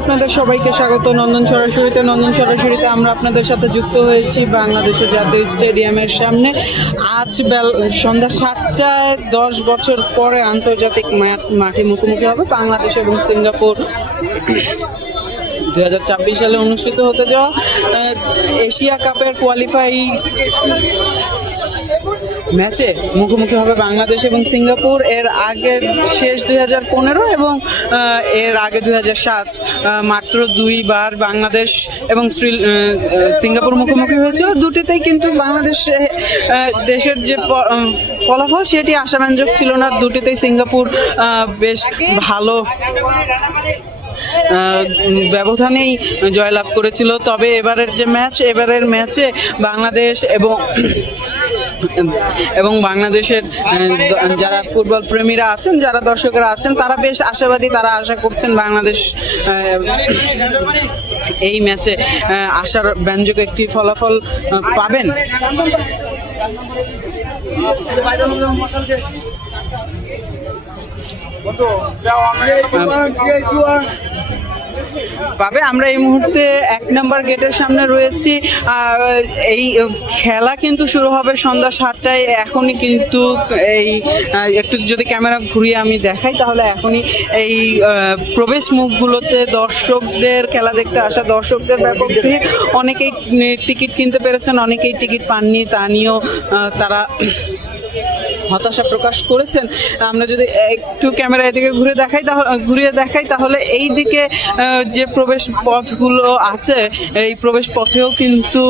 আপনাদের সবাইকে স্বাগত নন্দন সরাসরিতে আমরা আপনাদের সাথে যুক্ত হয়েছি বাংলাদেশের জাতীয় স্টেডিয়ামের সামনে। আজ সন্ধ্যা 7টায় 10 বছর পরে আন্তর্জাতিক মাঠে মুখোমুখি হবে বাংলাদেশ এবং সিঙ্গাপুর। 2024 সালে অনুষ্ঠিত হতে যাওয়া এশিয়া কাপের কোয়ালিফাই ম্যাচে মুখোমুখি হবে বাংলাদেশ এবং সিঙ্গাপুর। এর আগে শেষ 2015 এবং এর আগে 2007 মাত্র দুইবার বাংলাদেশ এবং সিঙ্গাপুর মুখোমুখি হয়েছিল। দুটিতেই কিন্তু বাংলাদেশ দেশের যে ফলাফল সেটি আশাব্যঞ্জক ছিল না। দুটিতেই সিঙ্গাপুর বেশ ভালো ব্যবধানেই জয়লাভ করেছিল। তবে এবারের ম্যাচে বাংলাদেশ এবং বাংলাদেশের যারা ফুটবল প্রেমীরা আছেন, যারা দর্শকরা আছেন, তারা বেশ আশাবাদী। তারা আশা করছেন বাংলাদেশ এই ম্যাচে আশার ব্যঞ্জক একটি ফলাফল পাবেন। আমরা এই মুহূর্তে 1 নম্বর গেটের সামনে রয়েছি। এই খেলা কিন্তু শুরু হবে সন্ধ্যা 7টায়। এখনই কিন্তু একটু যদি ক্যামেরা ঘুরিয়ে আমি দেখাই তাহলে এখনই এই প্রবেশ মুখগুলোতে দর্শকদের, খেলা দেখতে আসা দর্শকদের ব্যাপক ভিড়। অনেকেই টিকিট কিনতে পেরেছেন, অনেকেই টিকিট পাননি, তা নিয়েও তারা হতাশা প্রকাশ করেছেন। আমরা যদি একটু ক্যামেরা এদিকে ঘুরিয়ে দেখাই তাহলে এই দিকে যে প্রবেশ পথগুলো আছে, এই প্রবেশ পথেও কিন্তু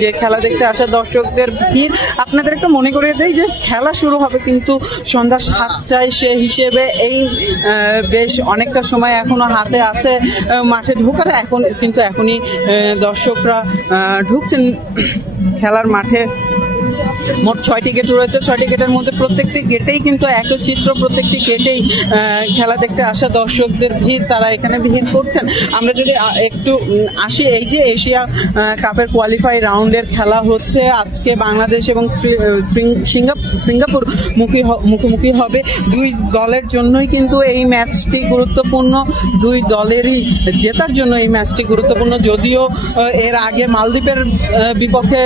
যে খেলা দেখতে আসা দর্শকদের ভিড়। আপনাদের একটু মনে করিয়ে দেই যে খেলা শুরু হবে কিন্তু সন্ধ্যা 7টায়। সে হিসেবে এই বেশ অনেকটা সময় এখনো হাতে আছে মাঠে ঢোকার। এখনই দর্শকরা ঢুকছেন খেলার মাঠে। মোট 6টি গেট রয়েছে। 6টি গেটের মধ্যে প্রত্যেকটি গেটেই কিন্তু একই চিত্র। প্রত্যেকটি গেটেই খেলা দেখতে আসা দর্শকদের ভিড়, তারা এখানে ভিড় করছেন। আমরা যদি একটু আসি, এই যে এশিয়া কাপের কোয়ালিফাই রাউন্ডের খেলা হচ্ছে আজকে। বাংলাদেশ এবং সিঙ্গাপুর মুখোমুখি হবে। দুই দলের জন্যই কিন্তু এই ম্যাচটি গুরুত্বপূর্ণ। দুই দলেরই জেতার জন্য এই ম্যাচটি গুরুত্বপূর্ণ। যদিও এর আগে মালদ্বীপের বিপক্ষে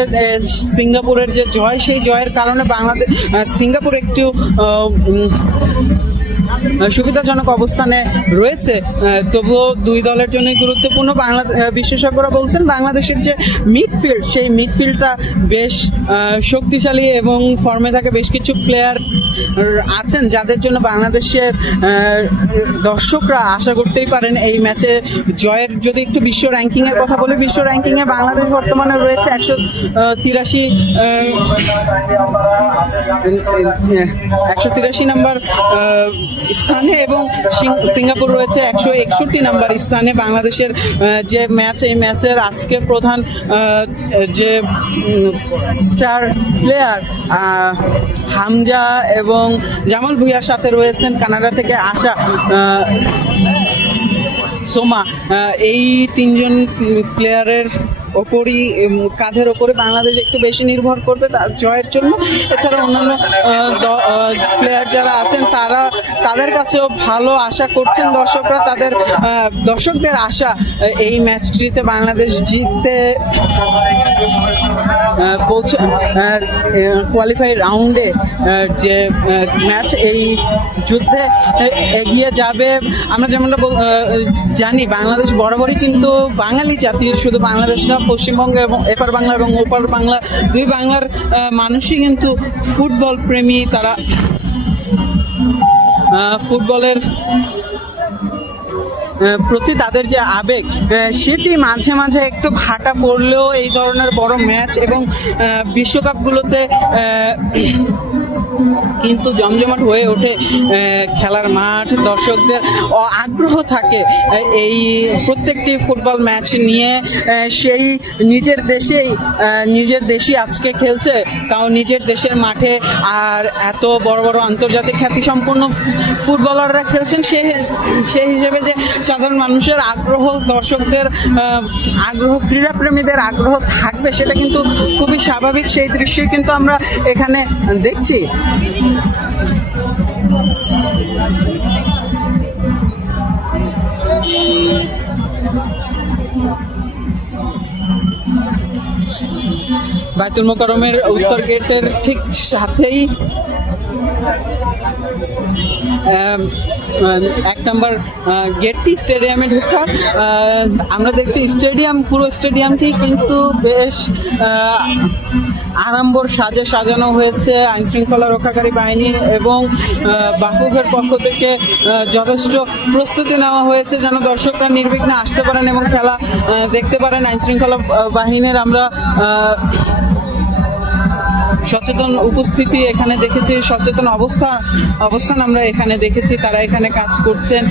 সিঙ্গাপুরের যে জয়, সেই জয়ের কারণে সিঙ্গাপুর একটু সুবিধাজনক অবস্থানে রয়েছে। তবুও দুই দলের জন্যই গুরুত্বপূর্ণ। বিশেষজ্ঞরা বলছেন বাংলাদেশের যে মিডফিল্ড, সেই মিডফিল্ডটা বেশ শক্তিশালী এবং ফর্মে থাকে। বেশ কিছু প্লেয়ার আছেন যাদের জন্য বাংলাদেশের দর্শকরা আশা করতেই পারেন এই ম্যাচে জয়ের। যদি একটু বিশ্ব র্যাঙ্কিংয়ের কথা বলি, বিশ্ব র্যাঙ্কিংয়ে বাংলাদেশ বর্তমানে রয়েছে 183 নম্বর স্থানে এবং সিঙ্গাপুর রয়েছে 161 নম্বর স্থানে। বাংলাদেশের যে ম্যাচ, এই ম্যাচের আজকে প্রধান যে স্টার প্লেয়ার হামজা এবং জামাল ভুঁইয়ার সাথে রয়েছেন কানাডা থেকে আসা সোমা। এই 3জন প্লেয়ারের কাঁধের ওপরে বাংলাদেশ একটু বেশি নির্ভর করবে তার জয়ের জন্য। এছাড়া অন্যান্য প্লেয়ার যারা আছেন তাদের কাছেও ভালো আশা করছেন দর্শকরা। দর্শকদের আশা এই ম্যাচটিতে বাংলাদেশ জিততে কোয়ালিফাই রাউন্ডে যে ম্যাচ, এই যুদ্ধে এগিয়ে যাবে। আমরা যেমনটা জানি বাংলাদেশ বরাবরই কিন্তু বাঙালি জাতির, শুধু বাংলাদেশ না, পশ্চিমবঙ্গ এবং এপার বাংলা এবং ওপার বাংলা, দুই বাংলার মানুষই কিন্তু ফুটবল প্রেমী। তারা ফুটবলের প্রতি তাদের যে আবেগ, সেটি মাঝে মাঝে একটু ভাটা পড়লেও এই ধরনের বড় ম্যাচ এবং বিশ্বকাপগুলোতে কিন্তু জমজমাট হয়ে ওঠে খেলার মাঠ। দর্শকদের আগ্রহ থাকে এই প্রত্যেকটি ফুটবল ম্যাচ নিয়ে। সেই নিজের দেশই আজকে খেলছে, তাও নিজের দেশের মাঠে, আর এত বড় বড় আন্তর্জাতিক খ্যাতিসম্পন্ন ফুটবলাররা খেলছেন। সেই হিসেবে যে সাধারণ মানুষের আগ্রহ, দর্শকদের আগ্রহ, ক্রীড়াপ্রেমীদের আগ্রহ থাকবে, সেটা কিন্তু খুবই স্বাভাবিক। সেই দৃশ্যই কিন্তু আমরা এখানে দেখছি। বায়তুল মোকাররমের উত্তর গেটের ঠিক সাথেই এক নম্বর গেটটি স্টেডিয়ামে ঢোকার। আমরা দেখছি পুরো স্টেডিয়ামটি কিন্তু বেশ আড়ম্বর সাজে সাজানো হয়েছে। আইন শৃঙ্খলা রক্ষাকারী বাহিনী এবং বাফুফের পক্ষ থেকে যথেষ্ট প্রস্তুতি নেওয়া হয়েছে যেন দর্শকরা নির্বিঘ্নে আসতে পারেন এবং খেলা দেখতে পারেন। আইন শৃঙ্খলা বাহিনীর আমরা সচেতন উপস্থিতি এখানে দেখেছি, সচেতন অবস্থান আমরা এখানে দেখেছি, তারা এখানে কাজ করছেন।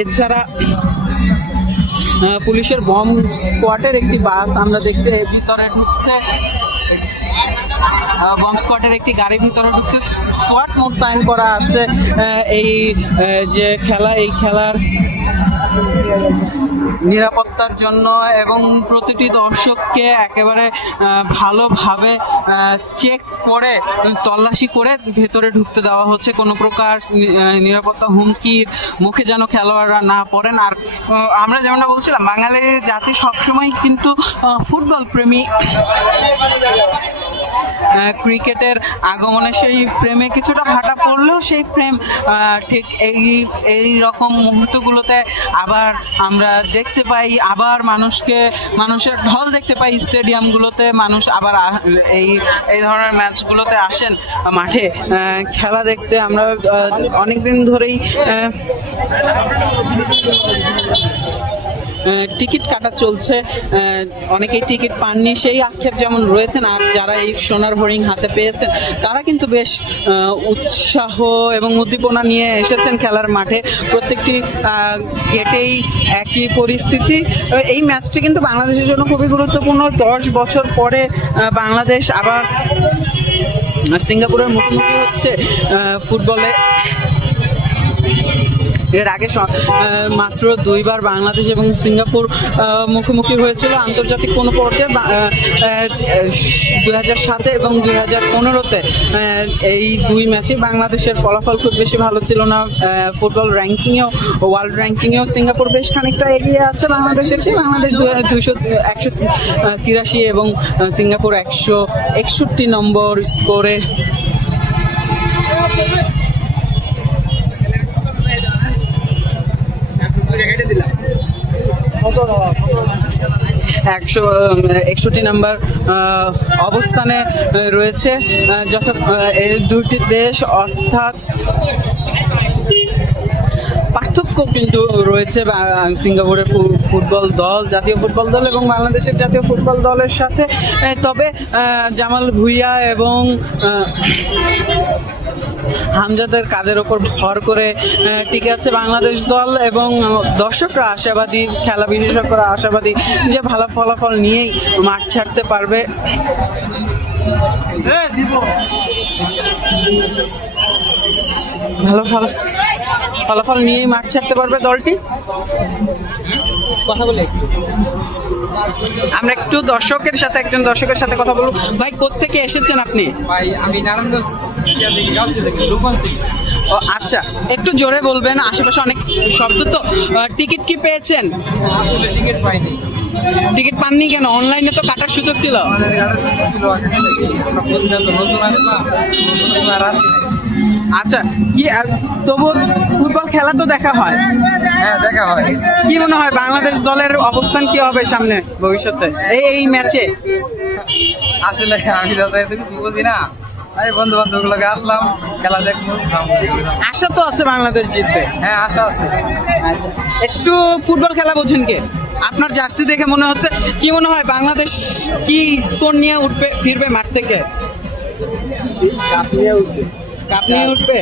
এছাড়া পুলিশের বম স্কোয়াডের একটি বাস আমরা দেখছি ভিতরে ঢুকছে, বম স্কোয়াডের একটি গাড়ি ভিতরে ঢুকছে। সোয়াট মোতায়েন করা আছে এই যে এই খেলার নিরাপত্তার জন্য এবং প্রতিটি দর্শককে একেবারে ভালোভাবে চেক করে তল্লাশি করে ভেতরে ঢুকতে দেওয়া হচ্ছে। কোনো প্রকার নিরাপত্তা হুমকির মুখে যেন খেলোয়াড়রা না পড়েন। আর আমরা যেমনটা বলছিলাম, বাঙালি জাতি সবসময় কিন্তু ফুটবল প্রেমী। ক্রিকেটের আগমনে সেই প্রেমে কিছুটা ভাটা পড়লেও সেই প্রেম ঠিক এই রকম মুহূর্তগুলোতে আবার আমরা দেখতে পাই, আবার মানুষের ঢল দেখতে পাই স্টেডিয়ামগুলোতে। মানুষ আবার এই ধরনের ম্যাচগুলোতে আসেন মাঠে খেলা দেখতে। আমরা অনেকদিন ধরেই টিকিট কাটা চলছে, অনেকেই টিকিট পাননি সেই আক্ষেপ যেমন রয়েছেন। আর যারা এই সোনার হরিণ হাতে পেয়েছেন তারা কিন্তু বেশ উৎসাহ এবং উদ্দীপনা নিয়ে এসেছেন খেলার মাঠে। প্রত্যেকটি গেটেই একই পরিস্থিতি। এই ম্যাচটি কিন্তু বাংলাদেশের জন্য খুবই গুরুত্বপূর্ণ। 10 বছর পরে বাংলাদেশ আবার সিঙ্গাপুরের মুখোমুখি হচ্ছে ফুটবলে। এর আগে মাত্র 2বার বাংলাদেশ এবং সিঙ্গাপুর মুখোমুখি হয়েছিল আন্তর্জাতিক কোনো পর্যায়ে, 2007 এবং 2015-তে। এই 2 ম্যাচে বাংলাদেশের ফলাফল খুব বেশি ভালো ছিল না। ফুটবল র্যাঙ্কিংয়েও, ওয়ার্ল্ড র্যাঙ্কিংয়েও সিঙ্গাপুর বেশ খানিকটা এগিয়ে আছে বাংলাদেশের চেয়ে। বাংলাদেশ 183 এবং সিঙ্গাপুর 161 নম্বর স্কোরে দিলাম 161 নম্বর অবস্থানে রয়েছে। এই দুটি দেশ অর্থাৎ পার্থক্য কিন্তু রয়েছে সিঙ্গাপুরের ফুটবল দল, জাতীয় ফুটবল দল এবং বাংলাদেশের জাতীয় ফুটবল দলের সাথে। তবে জামাল ভুঁইয়া এবং হামজাদের কাদের ওপর ভর করে টিকে আছে বাংলাদেশ দল এবং দর্শকরা আশাবাদী, খেলা বিশেষজ্ঞরা আশাবাদী যে ভালো ফলাফল নিয়েই মাঠ ছাড়তে পারবে। ভালো ফলাফল নিয়েই মাঠ ছাড়তে পারবে দলটি। কথা বলে আমরা একটু একজন দর্শকের সাথে কথা বলবো। ভাই, কোত্থেকে এসেছেন আপনি? ভাই আমি নারায়ণগঞ্জ থেকে। ও আচ্ছা, একটু জোরে বলবেন, আশেপাশে অনেক শব্দ তো। টিকিট কি পেয়েছেন? আসলে টিকিট পাইনি। টিকিট পাননি কেন? অনলাইনে তো কাটার সুযোগ ছিল। আচ্ছা, কি তবু ফুটবল খেলা তো দেখা হয়? হ্যাঁ, দেখা হয়। কি মনে হয় বাংলাদেশ দলের অবস্থান কি হবে সামনে ভবিষ্যতে এই ম্যাচে? আসলে আমি তো কিছু বুঝি না, এই বন্ধু বান্ধবগুলোকে আসলাম খেলা দেখবো। আশা তো আছে বাংলাদেশ জিতবে? হ্যাঁ, আশা আছে। একটু ফুটবল খেলা বোঝেন কে? আপনার জার্সি দেখে মনে হচ্ছে, কি মনে হয় বাংলাদেশ কি স্কোর নিয়ে ফিরবে মাঠ থেকে? কাপ নিয়ে উঠবে।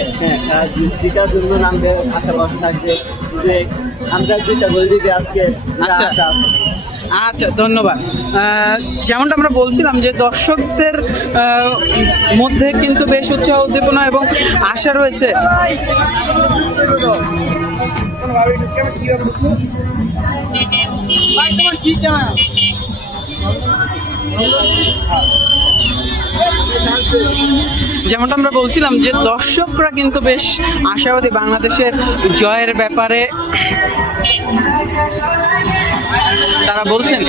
হ্যাঁ, জিতার জন্য নামবে, আশাবাসী থাকবে। আমরা 2টা গোল দিবে আজকে। আচ্ছা, ধন্যবাদ। যেমনটা আমরা বলছিলাম যে দর্শকদের মধ্যে কিন্তু বেশ উৎসাহ, উদ্দীপনা এবং আশা রয়েছে। যেমনটা আমরা বলছিলাম যে দর্শকরা কিন্তু বেশ আশাবাদী বাংলাদেশের জয়ের ব্যাপারে। যারা বলছেন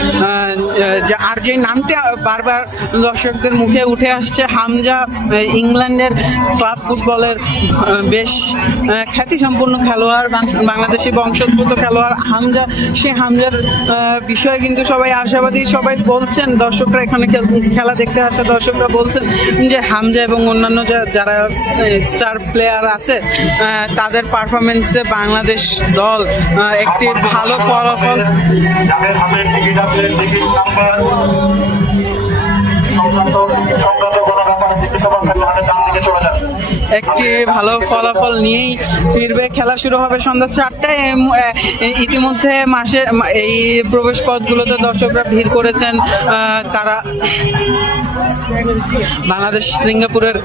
যে আর যে নামটা বারবার দর্শকদের মুখে উঠে আসছে, হামজা ইংল্যান্ডের ক্লাব ফুটবলের বেশ খ্যাতিসম্পন্ন খেলোয়াড়, বাংলাদেশি বংশোদ্ভূত খেলোয়াড় হামজা। সেই হামজার বিষয়ে কিন্তু সবাই আশাবাদী। সবাই বলছেন, দর্শকরা এখানে খেলা দেখতে আসা দর্শকরা বলছেন যে হামজা এবং অন্যান্য যারা স্টার প্লেয়ার আছে তাদের পারফরমেন্সে বাংলাদেশ দল একটি ভালো ফলাফল যাদের হাতে টিকিট আছে, টিকিট নাম্বার সংক্রান্ত কোনো ব্যাপারে টিকিট থাকলে হাতে ডান দিকে চলে যান। একটি ভালো ফলাফল নিয়েই ফিরবে। খেলা শুরু হবে সন্ধ্যা 4টায়। ইতিমধ্যে এই প্রবেশ পথগুলোতে দর্শকরা ভিড় করেছেন। তারা বাংলাদেশ সিঙ্গাপুরের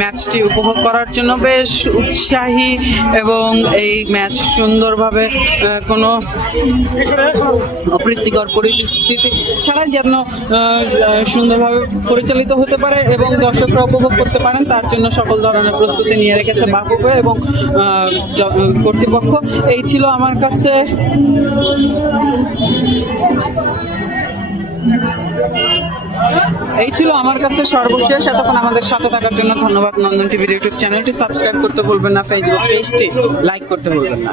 ম্যাচটি উপভোগ করার জন্য বেশ উৎসাহী এবং এই ম্যাচ সুন্দরভাবে কোনো অপ্রীতিকর পরিস্থিতি ছাড়াই যেন সুন্দরভাবে পরিচালিত হতে পারে এবং দর্শকরা উপভোগ করতে পারেন, তার জন্য সকল ধরনের প্রস্তুতি নিয়ে রেখেছে বাফুফে এবং কর্তৃপক্ষ। এই ছিল আমার কাছে সর্বশেষ। এতক্ষণ আমাদের সাথে থাকার জন্য ধন্যবাদ। নন্দন টিভির ইউটিউব চ্যানেলটি সাবস্ক্রাইব করতে ভুলবেন না, ফেসবুক পেজটি লাইক করতে ভুলবেন না।